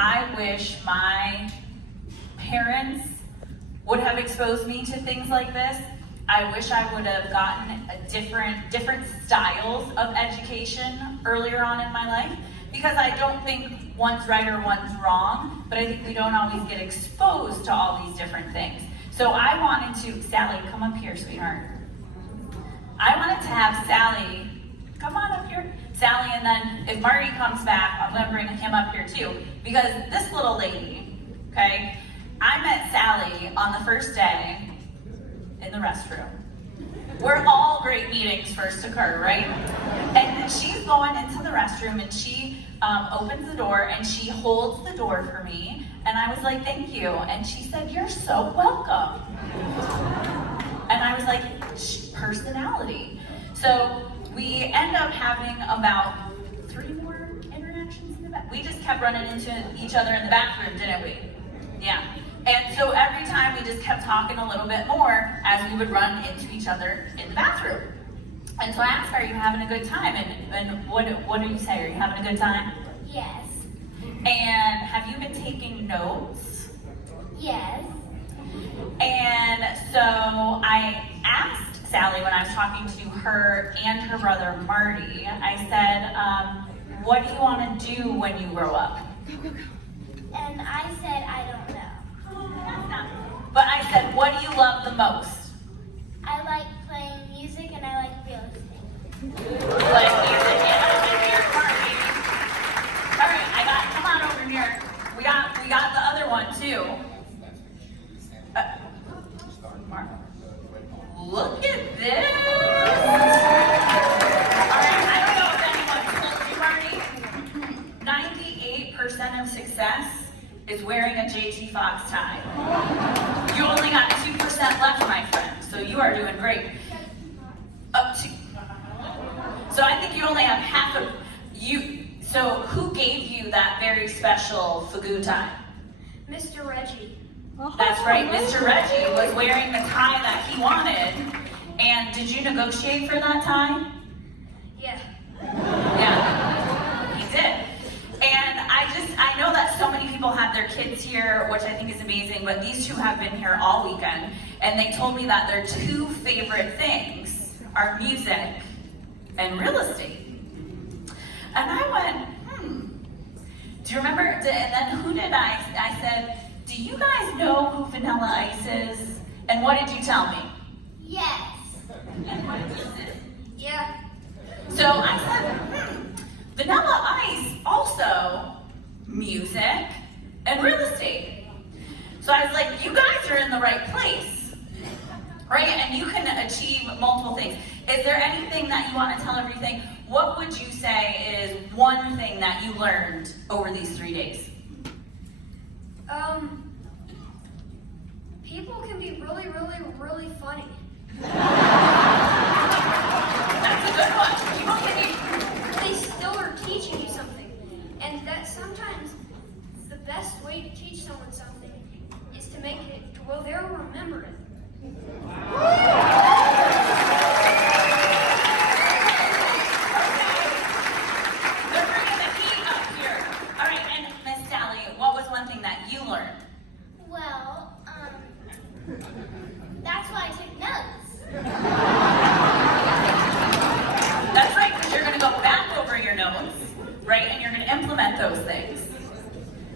I wish my parents would have exposed me to things like this. I wish I would have gotten a different styles of education earlier on in my life, because I don't think one's right or one's wrong, but I think we don't always get exposed to all these different things. So I wanted to, Sally, come up here, sweetheart. I wanted to have Sally, come on up here. Sally, and then if Marty comes back, I'm gonna bring him up here too, because this little lady, okay, I met Sally on the first day in the restroom, where all great meetings first occur, right? And she's going into the restroom and she opens the door and she holds the door for me, and I was like, thank you. And she said, you're so welcome. And I was like, personality. So we end up having about 3 more interactions in the back. We just kept running into each other in the bathroom, didn't we? Yeah. And so every time we just kept talking a little bit more as we would run into each other in the bathroom. And so I asked her, are you having a good time? And what do you say? Are you having a good time? Yes. And have you been taking notes? Yes. And so I asked Sally when I was talking to her and her brother Marty, I said, what do you want to do when you grow up? And I said, I don't know. But I said, what do you love the most? I like playing music and I like real estate. Like music, yeah, and your part, baby. All right, come on over here. We got the other one too. Look at this. All right, I don't know if anyone told you, Marty, 98% of success is wearing a JT Foxx tie. You only got 2% left, my friend, so you are doing great. So I think you only have half of you. So who gave you that very special fugu tie? Mr. Reggie. That's right, Mr. Reggie was wearing the tie that he wanted. And did you negotiate for that tie? Yeah. Yeah, he did. And I know that so many people have their kids here, which I think is amazing, but these two have been here all weekend, and they told me that their 2 favorite things are music and real estate. And I went, do you remember, and then who did I said, do you guys know who Vanilla Ice is? And what did you tell me? Yes. And what did you say? Yeah. So I said, Vanilla Ice also music and real estate. So I was like, you guys are in the right place, right? And you can achieve multiple things. Is there anything that you want to tell everything? What would you say is one thing that you learned over these 3 days? People can be really, really, really funny. That's a good one. People can be. They still are teaching you something. And that sometimes the best way to teach someone something is to make it to where they'll remember it. They're bringing the heat up here. All right, and Miss Sally, what was one thing that you learned? Well, that's why I took notes. That's right, because you're going to go back over your notes, right, and you're going to implement those things.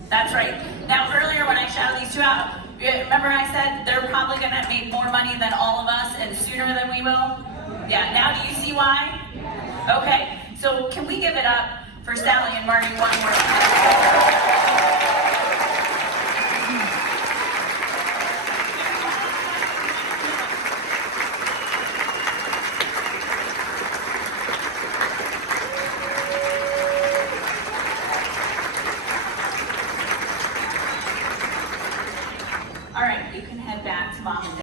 That's right. Now, earlier when I shouted these two out, remember I said they're probably going to make more money than all of us and sooner than we will? Yeah, now do you see why? Okay, so can we give it up for Sally and Marty one more time?